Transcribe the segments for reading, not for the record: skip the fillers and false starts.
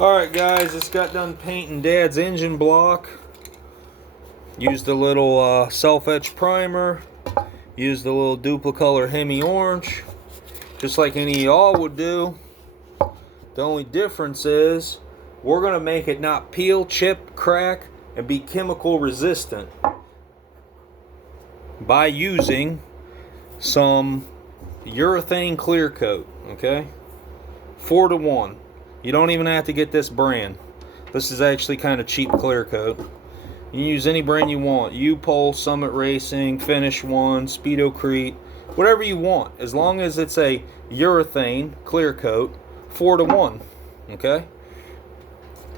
Alright guys, just got done painting Dad's engine block. Used a little self-etch primer. Used a little Duplicolor Hemi Orange. Just like any of y'all would do. The only difference is we're going to make it not peel, chip, crack, and be chemical resistant by using some urethane clear coat. Okay? 4-to-1. You don't even have to get this brand. This is actually kind of cheap clear coat. You can use any brand you want. U-Pole, Summit Racing, Finish One, Speedocrete, whatever you want. As long as it's a urethane clear coat, 4-to-1. Okay?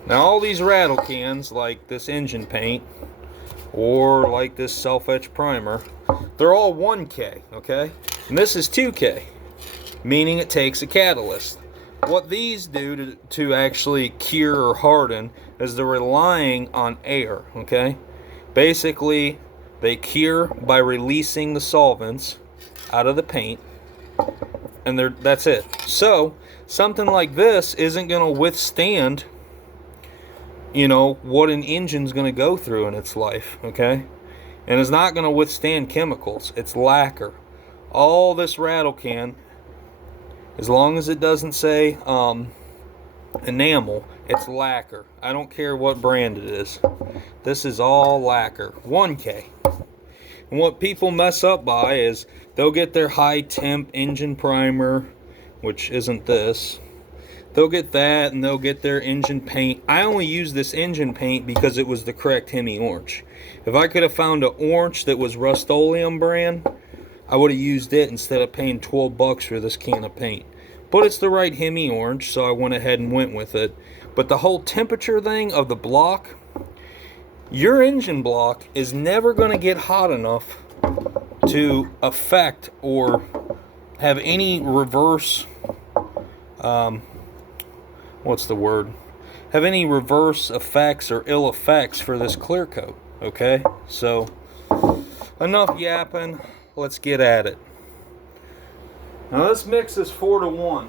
Now all these rattle cans, like this engine paint, or like this self-etch primer, they're all 1K, okay? And this is 2K, meaning it takes a catalyst. What these do to actually cure or harden is they're relying on air, okay? Basically, they cure by releasing the solvents out of the paint, and that's it. So, something like this isn't going to withstand, you know, what an engine's going to go through in its life, okay? And it's not going to withstand chemicals. It's lacquer. All this rattle can, as long as it doesn't say enamel, it's lacquer. I don't care what brand it is. This is all lacquer. 1K. And what people mess up by is they'll get their high temp engine primer, which isn't this. They'll get that, and they'll get their engine paint. I only use this engine paint because it was the correct Hemi Orange. If I could have found an orange that was Rust-Oleum brand, I would have used it instead of paying 12 bucks for this can of paint. But it's the right Hemi Orange, so I went ahead and went with it. But the whole temperature thing of the block, your engine block is never going to get hot enough to affect or have any reverse, have any reverse effects or ill effects for this clear coat. Okay, so enough yapping. Let's get at it. Now this mix is 4-to-1.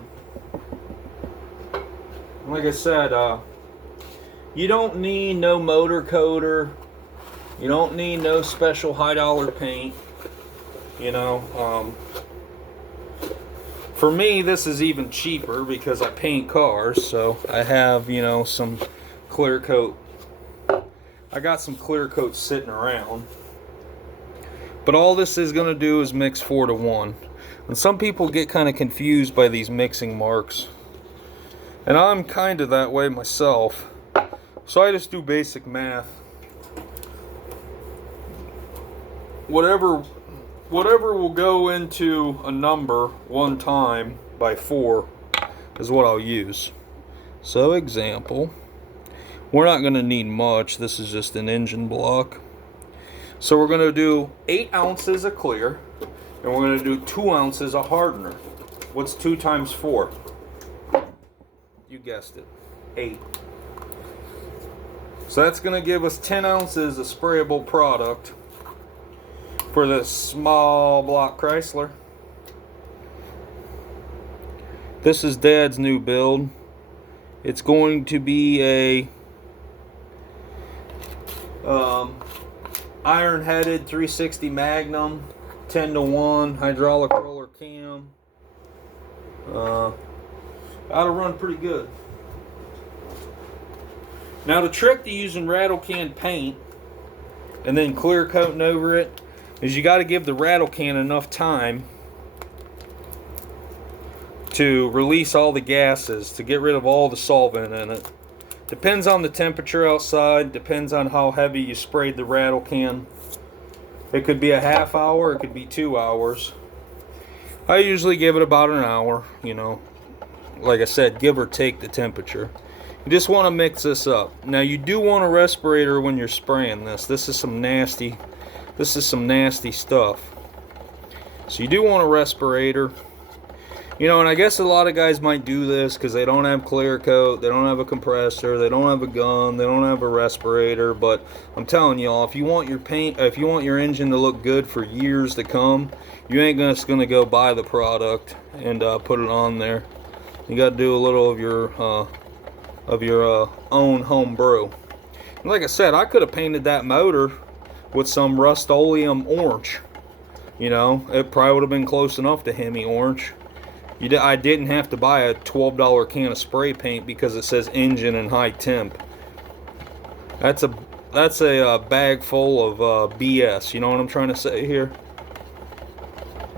Like I said, you don't need no motor coater. You don't need no special high-dollar paint. You know, for me this is even cheaper because I paint cars, so I have, you know, some clear coat. I got some clear coat sitting around. But all this is going to do is mix 4-to-1. And some people get kind of confused by these mixing marks. And I'm kind of that way myself. So I just do basic math. Whatever will go into a number one time by 4 is what I'll use. So example, we're not going to need much. This is just an engine block. So we're going to do 8 ounces of clear, and we're going to do 2 ounces of hardener. What's 2 times 4? You guessed it, 8. So that's going to give us 10 ounces of sprayable product for this small block Chrysler. This is Dad's new build. It's going to be a iron-headed 360 Magnum, 10-to-1 hydraulic roller cam. Ought to run pretty good. Now the trick to using rattle can paint and then clear coating over it is you got to give the rattle can enough time to release all the gases, to get rid of all the solvent in it. Depends on the temperature outside, depends on how heavy you sprayed the rattle can. It could be a half hour, it could be 2 hours. I usually give it about an hour, you know. Like I said, give or take the temperature. You just want to mix this up. Now you do want a respirator when you're spraying this. This is some nasty stuff. So you do want a respirator. You know, and I guess a lot of guys might do this because they don't have clear coat, they don't have a compressor, they don't have a gun, they don't have a respirator. But I'm telling y'all, if you want your engine to look good for years to come, you ain't just gonna go buy the product and put it on there. You got to do a little of your of your own home brew. And like I said, I could have painted that motor with some Rust-Oleum orange. You know, it probably would have been close enough to Hemi orange. I didn't have to buy a $12 can of spray paint because it says engine and high temp. That's a bag full of BS. You know what I'm trying to say here?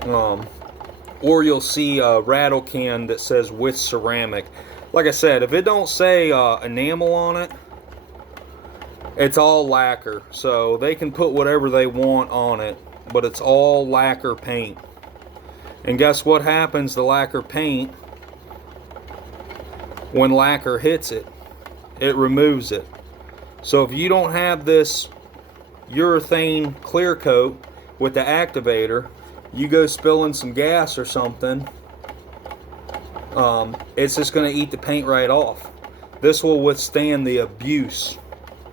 Or you'll see a rattle can that says with ceramic. Like I said, if it don't say enamel on it, it's all lacquer. So they can put whatever they want on it, but it's all lacquer paint. And guess what happens to lacquer paint when lacquer hits it? It removes it. So if you don't have this urethane clear coat with the activator, you go spilling some gas or something, it's just going to eat the paint right off. This will withstand the abuse.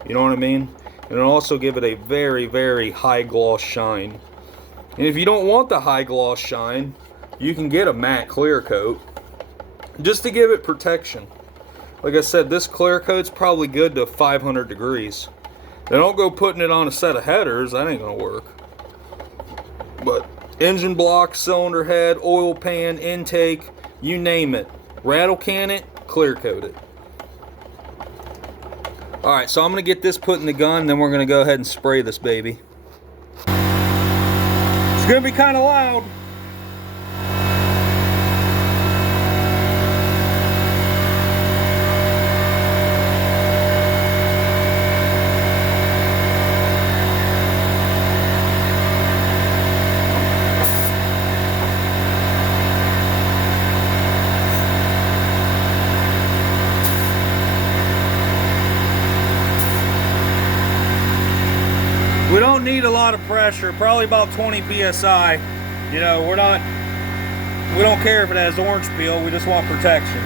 You know what I mean? And it'll also give it a very, very high gloss shine. And if you don't want the high gloss shine, you can get a matte clear coat just to give it protection. Like I said, this clear coat's probably good to 500 degrees. They don't go putting it on a set of headers, that ain't gonna work. But engine block, cylinder head, oil pan, intake, you name it. Rattle can it, clear coat it. Alright, so I'm gonna get this put in the gun, then we're gonna go ahead and spray this baby. It's gonna be kinda loud. We don't need a lot of pressure, probably about 20 psi. You know, we don't care if it has orange peel, we just want protection.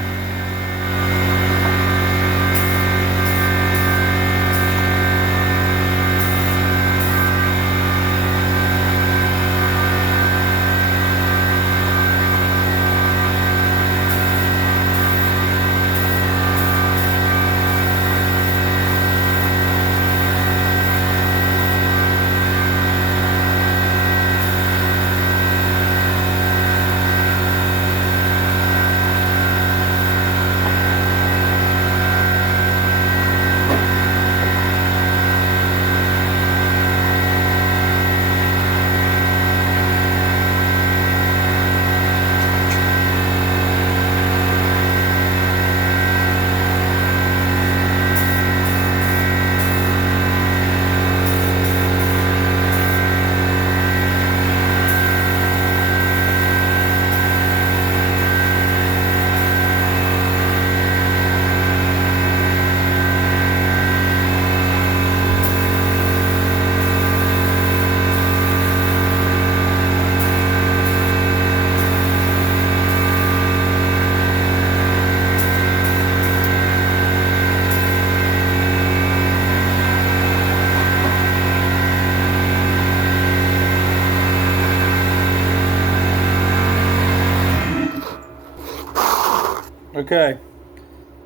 Okay,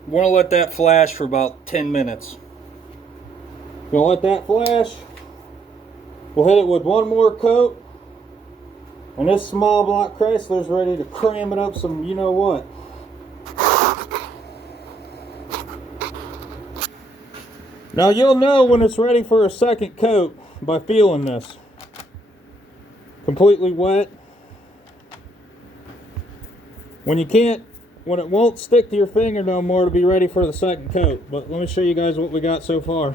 we're gonna let that flash for about 10 minutes. Gonna let that flash. We'll hit it with one more coat. And this small block Chrysler's ready to cram it up some you know what. Now you'll know when it's ready for a second coat by feeling this. Completely wet. When it won't stick to your finger no more to be ready for the second coat. But let me show you guys what we got so far.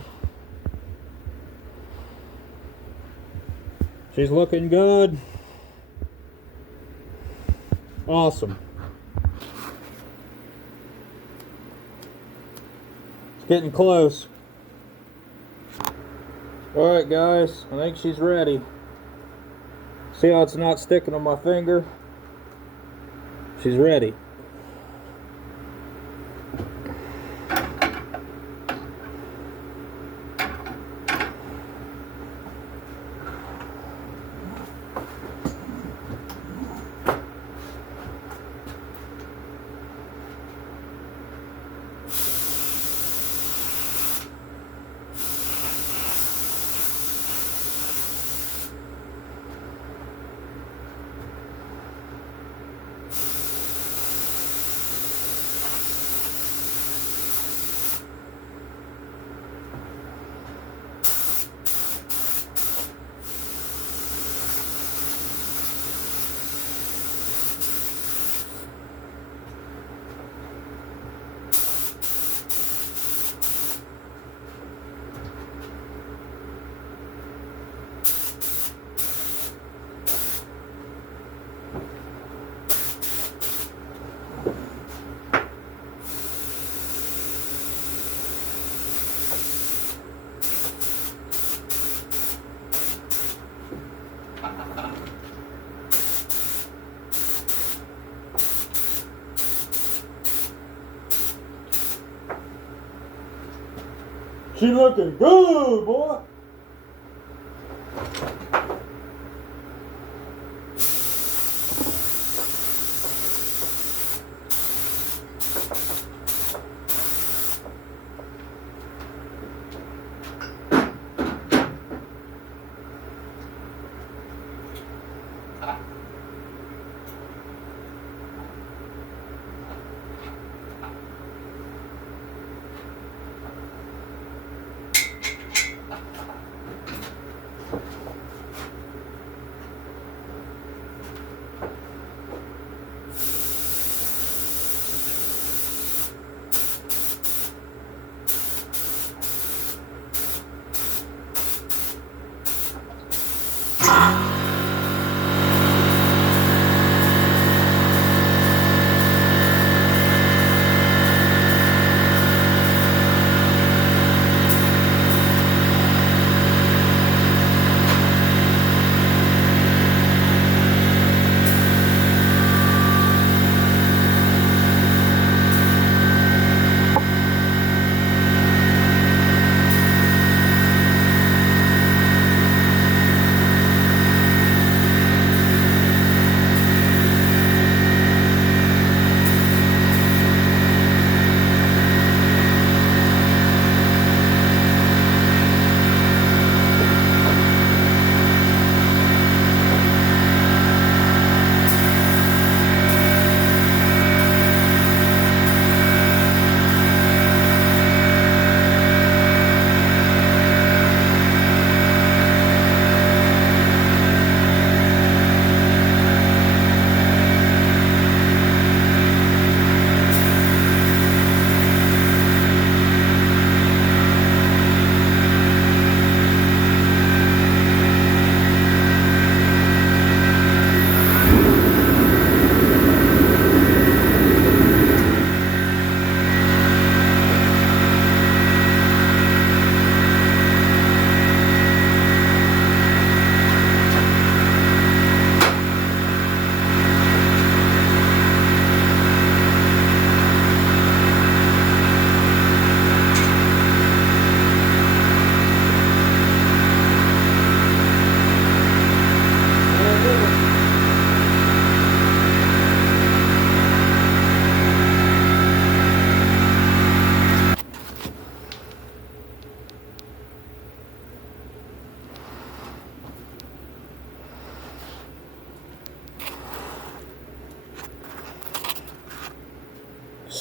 She's looking good. Awesome. It's getting close. Alright guys, I think she's ready. See how it's not sticking on my finger? She's ready. She looking good, boy.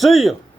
See ya.